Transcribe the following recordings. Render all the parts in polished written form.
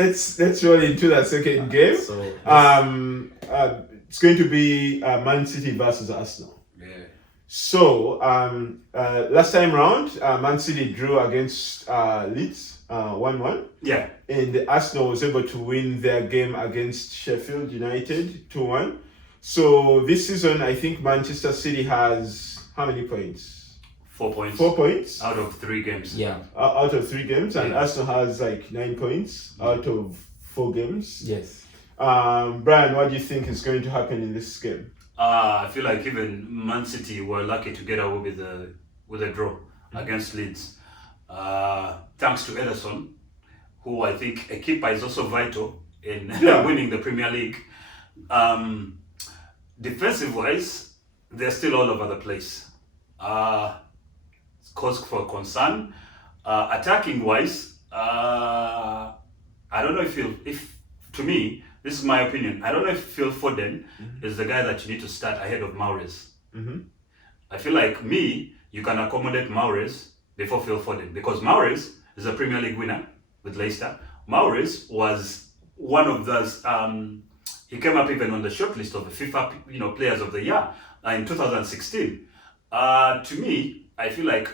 let's roll into that second game. So it's going to be Man City versus Arsenal. Yeah. So last time round, Man City drew against Leeds 1-1. Yeah. And Arsenal was able to win their game against Sheffield United 2-1. So this season, I think Manchester City has how many points? 4 points. 4 points Out of 3 games. yeah. out of 3 games, and Yeah. Arsenal has like 9 points out of 4 games. Yes. Brian, what do you think is going to happen in this game? I feel like even Man City were lucky to get away with a draw against Leeds. Thanks to Ederson, who I think a keeper is also vital in winning the Premier League. Defensive wise, they're still all over the place. Cause for concern. Attacking wise, I don't know if to me, this is my opinion, I don't know if Phil Foden is the guy that you need to start ahead of Mahrez. I feel like you can accommodate Mahrez before Phil Foden, because Mahrez is a Premier League winner with Leicester. Mahrez was one of those, he came up even on the shortlist of the FIFA Players of the Year in 2016. To me, I feel like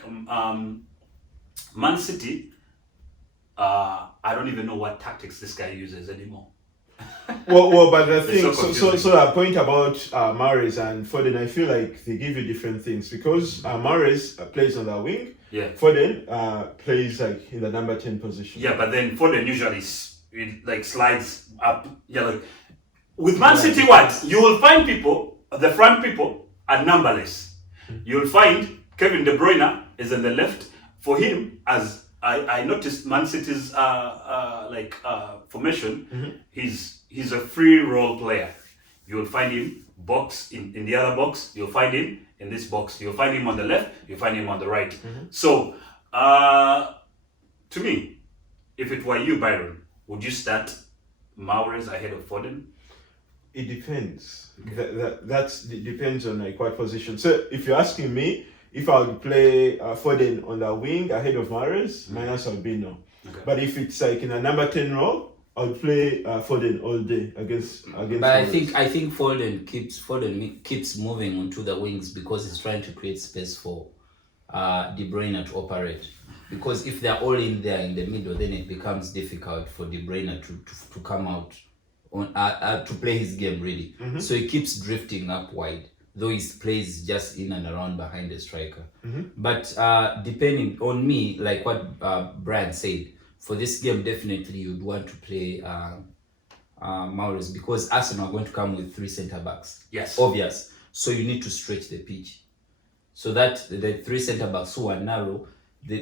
Man City, I don't even know what tactics this guy uses anymore. Well, but the thing, so so that point about Mahrez and Foden, I feel like they give you different things, because Mahrez plays on the wing. Yeah. Foden plays like in the number 10 position. Yeah, but then Foden usually slides up. Yeah, like with Man City, what you will find people, the front people are numberless. You'll find Kevin De Bruyne is on the left. For him, as I noticed Man City's formation, he's a free role player. You'll find him box in the other box, you'll find him in this box, you'll find him on the left, you'll find him on the right. So to me, if it were you, Byron, would you start Mahrez ahead of Foden? It depends. It depends on like what position. So if you're asking me, if I would play Foden on the wing ahead of Mahrez, my answer would be no. Okay. But if it's like in a number 10 role, I would play Foden all day against. But Mahrez. I think Foden keeps moving onto the wings because he's trying to create space for De Bruyne to operate. Because if they're all in there in the middle, then it becomes difficult for De Bruyne to come out on to play his game really. So he keeps drifting up wide, though he plays just in and around behind the striker. But depending on me, like what Bryan said, for this game definitely you'd want to play Mahrez, because Arsenal are going to come with 3 centre backs. Yes. Obvious. So you need to stretch the pitch. So that the 3 centre backs who are narrow,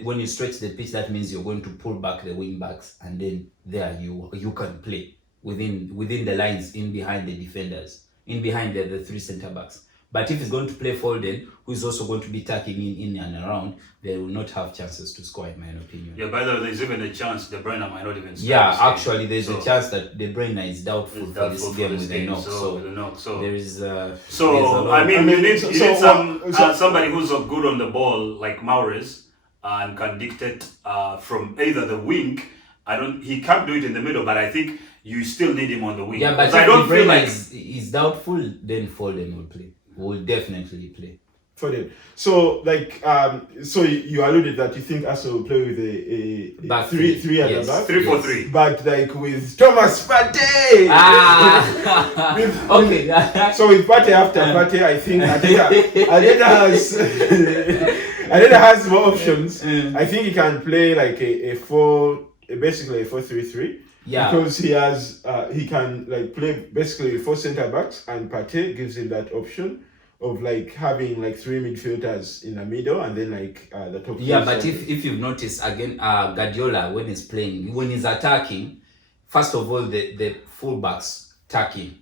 when you stretch the pitch, that means you're going to pull back the wing backs, and then there you can play within the lines, in behind the defenders, in behind the 3 centre backs. But if he's going to play Foden, who is also going to be tacking in and around, they will not have chances to score, in my opinion. Yeah, by the way, there's even a chance De Bruyne might not even start. Yeah, actually, there's a chance that De Bruyne is doubtful for this game with the knock. So there is. You need somebody who's good on the ball like Mahrez and can dictate from either the wing. He can't do it in the middle, but I think you still need him on the wing. Yeah, but if I don't feel like is doubtful, then Foden will play. Will definitely play. Foden. So so you alluded that you think Arsenal will play with a Back three at yes. the back. 3-4-3. But like with Thomas Partey. Okay. So with Partey after Partey, I think Arteta has more options. I think he can play like basically a 4-3-3. Yeah. Because he can like play basically 4 centre backs, and Partey gives him that option of like having like 3 midfielders in the middle, and then like the top. Yeah, but if you've noticed again, Guardiola when he's attacking, first of all the fullbacks tacking.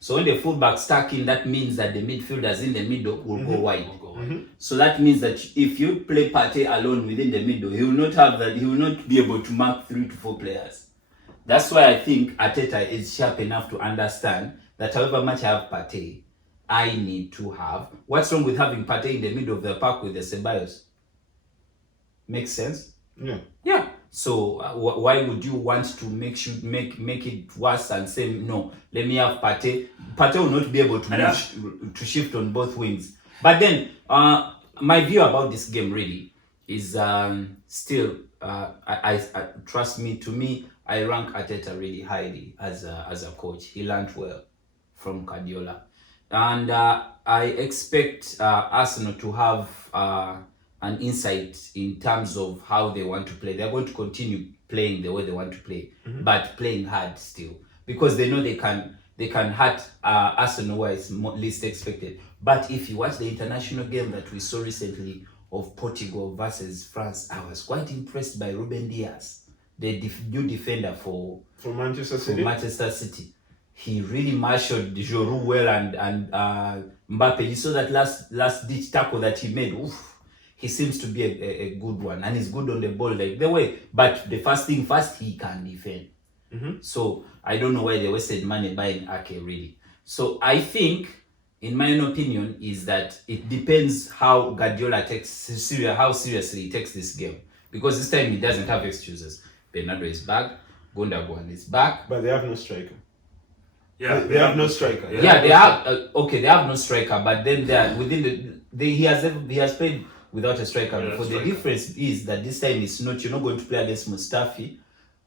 So when the fullbacks tacking, that means that the midfielders in the middle will go wide. So that means that if you play Partey alone within the middle, he will not be able to mark 3 to 4 players. That's why I think Arteta is sharp enough to understand that however much I have Partey, I need to have. What's wrong with having Partey in the middle of the park with the Ceballos? Makes sense? Yeah. Yeah. So why would you want to make it worse and say no? Let me have Partey. Partey will not be able to shift on both wings. But then my view about this game really is still I trust me. To me, I rank Arteta really highly as a coach. He learned well from Guardiola, and I expect Arsenal to have an insight in terms of how they want to play. They're going to continue playing the way they want to play, but playing hard still, because they know they can hurt Arsenal where it's least expected. But if you watch the international game that we saw recently of Portugal versus France, I was quite impressed by Ruben Dias, the new defender for Manchester City. He really marshaled Giroud well and Mbappe. You saw that last ditch tackle that he made. Oof. He seems to be a good one, and he's good on the ball like the way. But the first thing first, he can defend. So I don't know why they wasted money buying Ake really. So I think, in my own opinion, is that it depends how Guardiola how seriously he takes this game. Because this time he doesn't have excuses. Bernardo is back, Gundogan is back. But they have no striker. Yeah, they have no striker. Yeah, they have okay. They have no striker, but then they are within he has played without a striker before. The difference is that this time you're not going to play against Mustafi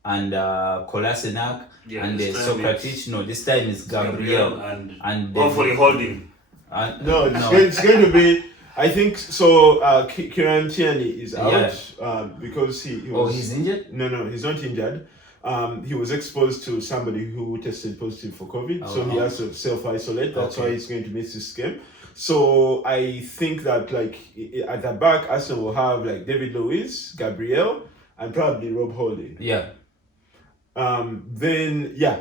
and Kolasinac and Socrates. No, this time it's Gabriel and hopefully Holding. It's going to be. I think so. Kieran Tierney is out because he was. Oh, he's injured? No, he's not injured. He was exposed to somebody who tested positive for COVID, so he has to self-isolate. That's why he's going to miss this game. So I think that at the back, Arsenal will have David Luiz, Gabriel, and probably Rob Holding. Yeah.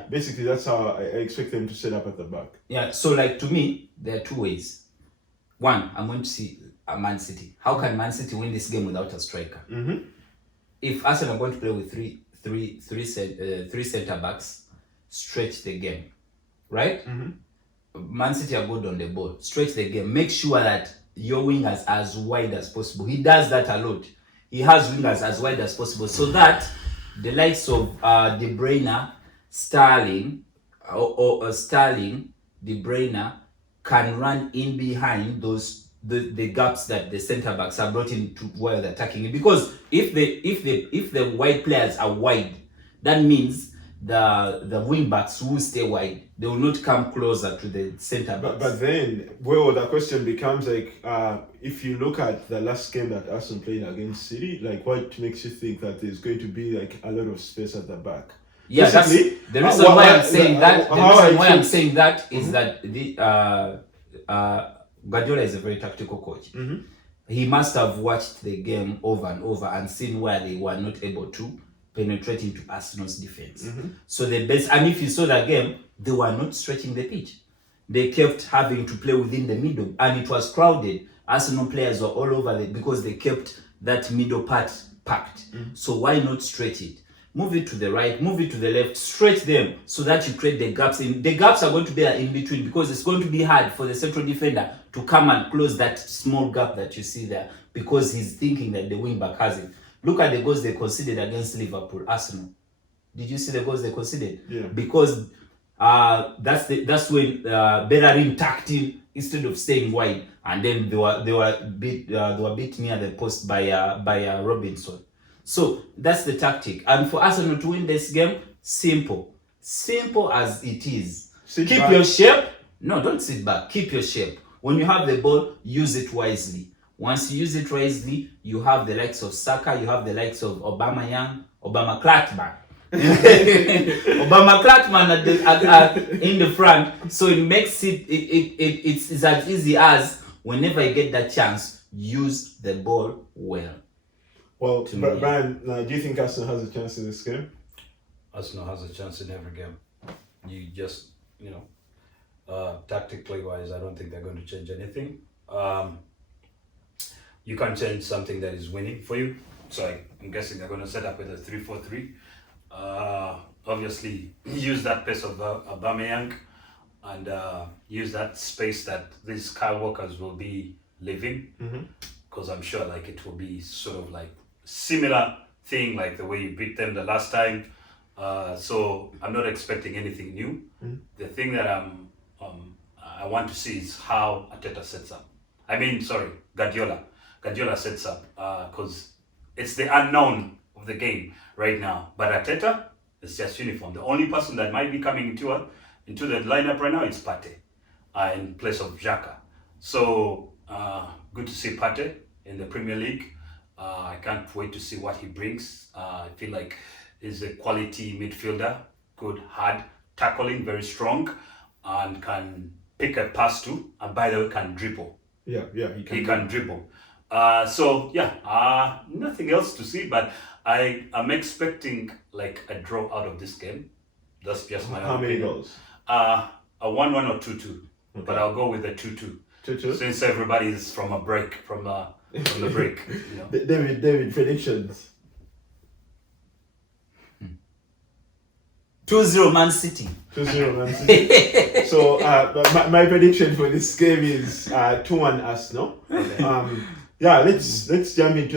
Basically that's how I expect them to set up at the back. Yeah. So to me, there are two ways. One, I'm going to see Man City. How can Man City win this game without a striker? If Arsenal are going to play with three center backs, stretch the game, right? Man City are good on the ball. Stretch the game. Make sure that your wingers are as wide as possible. He does that a lot. He has wingers as wide as possible, so that the likes of De Bruyne, Sterling, or Sterling, De Bruyne can run in behind the gaps that the centre backs are brought in to while they're attacking. Because if the wide players are wide, that means the wing backs will stay wide. They will not come closer to the centre backs. But then, the question becomes if you look at the last game that Arsenal played against City, what makes you think that there's going to be a lot of space at the back? Yeah, that's the reason why I'm saying that. The reason why I'm saying that is that Guardiola is a very tactical coach. He must have watched the game over and over and seen where they were not able to penetrate into Arsenal's defense. So the best, and if you saw that game, they were not stretching the pitch. They kept having to play within the middle, and it was crowded. Arsenal players were all over it because they kept that middle part packed. So why not stretch it? Move it to the right, move it to the left, stretch them so that you create the gaps. The gaps are going to be in between, because it's going to be hard for the central defender to come and close that small gap that you see there, because he's thinking that the wing back has it. Look at the goals they conceded against Liverpool, Arsenal. Did you see the goals they conceded? Yeah. Because that's when Bellerin tacked in instead of staying wide, and then they were bit near the post by Robinson. So that's the tactic. And for Arsenal to win this game, simple as it is. Keep your shape. No, don't sit back. Keep your shape. When you have the ball, use it wisely. Once you use it wisely, you have the likes of Saka, you have the likes of Obama Klatman. Obama Klatman in the front. So it makes it's as easy as whenever you get that chance, use the ball well. Well, Bryan, do you think Arsenal has a chance in this game? Arsenal has a chance in every game. You just, tactically wise, I don't think they're going to change anything. You can't change something that is winning for you. So I'm guessing they're going to set up with a 3-4-3. Obviously, use that pace of Aubameyang and use that space that these Kyle Walkers will be leaving. Because I'm sure it will be sort of similar thing like the way you beat them the last time. So I'm not expecting anything new. The thing that I want to see is how Arteta sets up. Guardiola sets up because it's the unknown of the game right now. But Arteta is just uniform. The only person that might be coming into the lineup right now is Partey in place of Xhaka. So good to see Partey in the Premier League. I can't wait to see what he brings. I feel like he's a quality midfielder, good, hard tackling, very strong, and can pick a pass too. And by the way, can dribble. Yeah, he can dribble. Nothing else to see, but I am expecting like a draw out of this game. That's just my How many opinion. goals? A 1-1 or 2-2. Okay. But I'll go with a 2-2. 2-2? Since everybody is from a break, from the break. You know. David, predictions. 2-0 Man City. 2-0 Man City. So my prediction for this game is 2-1 Arsenal. Okay. Let's jump into